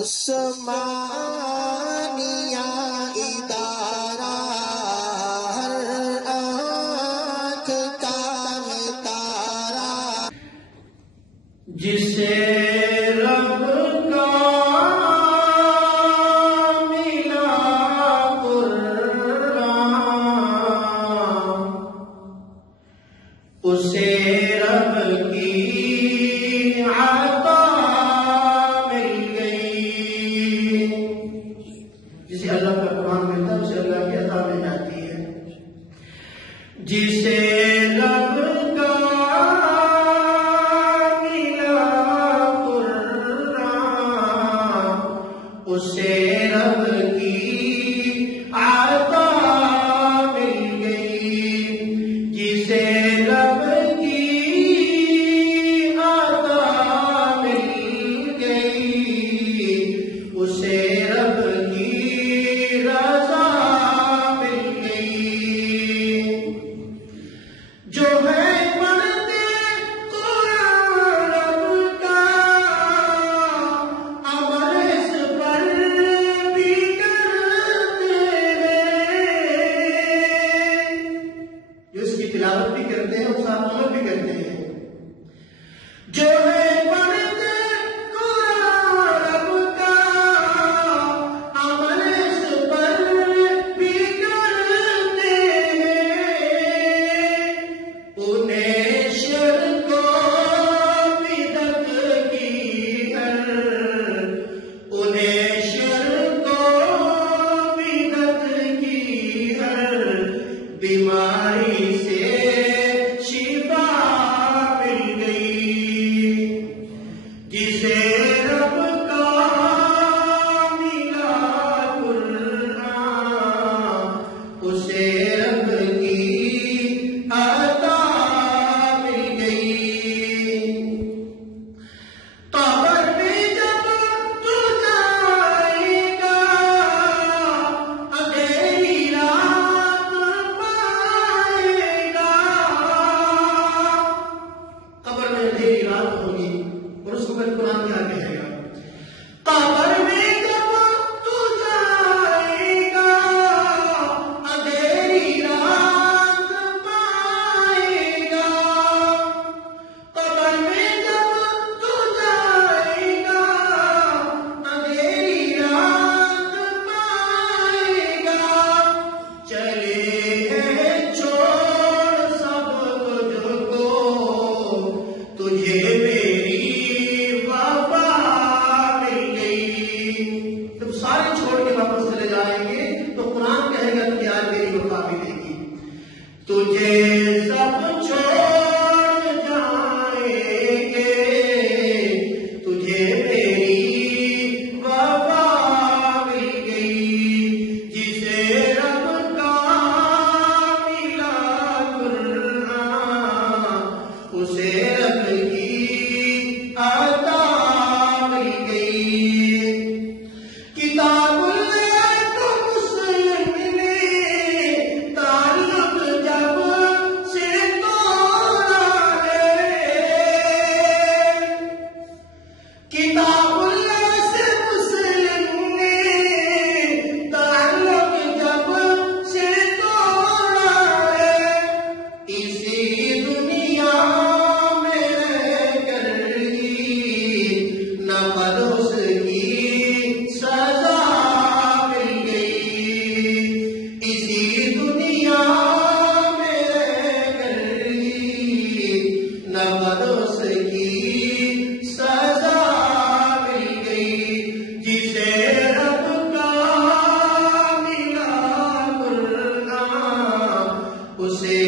عثمانیہ ادارہ ہر آنکھ کا تارا، جسے رب کا ملا قرآن، اسے رب کی عطا مل گئی۔ جسے اللہ کا قرآن ملتا ہے اسے اللہ کی عطا مل جاتی ہے۔ جسے رب کا اسے رب کی عطا مل گئی، جسے رب کی عطا مل گئی، اسے رب کی رضا مل گئی۔ جو ہے پڑھتے قرآن رب کا، عمل اس پر بھی کرتے ہیں، جو اس کی تلاوت بھی کرتے ہیں اس کا عمل بھی کرتے ہیں۔ جو ہے پڑھتے قرآن رب کا، عمل اس پر بھی کرتے ہیں، انہیں شرک و بدعت کی انہیں شرک و بدعت کی ہر بیماری سے شفا مل گئی، جسے رب کا ملا قرآن، اسے رب کی عطا مل گئی۔ قبر میں جب تو جائے گا، اندھیری رات پائے گا، قبر میں اندھیری رات ہوگی اور اس وقت قرآن کیا کہے گا؟ قبر میں جب تو جائے گا، اندھیری رات پائے گا، قبر میں جب تو جائے گا، اندھیری رات پائے گا، چلے ہیں چھوڑ سب تجھ کو، تجھے میری وفا مل گئی۔ جب سارے چھوڑ کے واپس چلے جائیں گے تو قرآن کہے گا کہ آج میری وفا ملے گی۔ تجھے سب چھوڑ جائیں گے، تجھے میری وفا مل گئی، جسے رب کا ملا قرآن، اسے رب کی عطا مل گئی۔ کتاب اللہ کو مسلم نے تعلق جب سے توڑا ہے، کتاب اللہ سے مسلم نے تعلق جب سے توڑا ہے، اسی دنیا میں رہ کر ہی نقد اس کی سزا مل گئی، اسی دنیا میں رہ کر ہی نقد اس کی سزا مل گئی، جسے رب کا ملا قرآن، اسے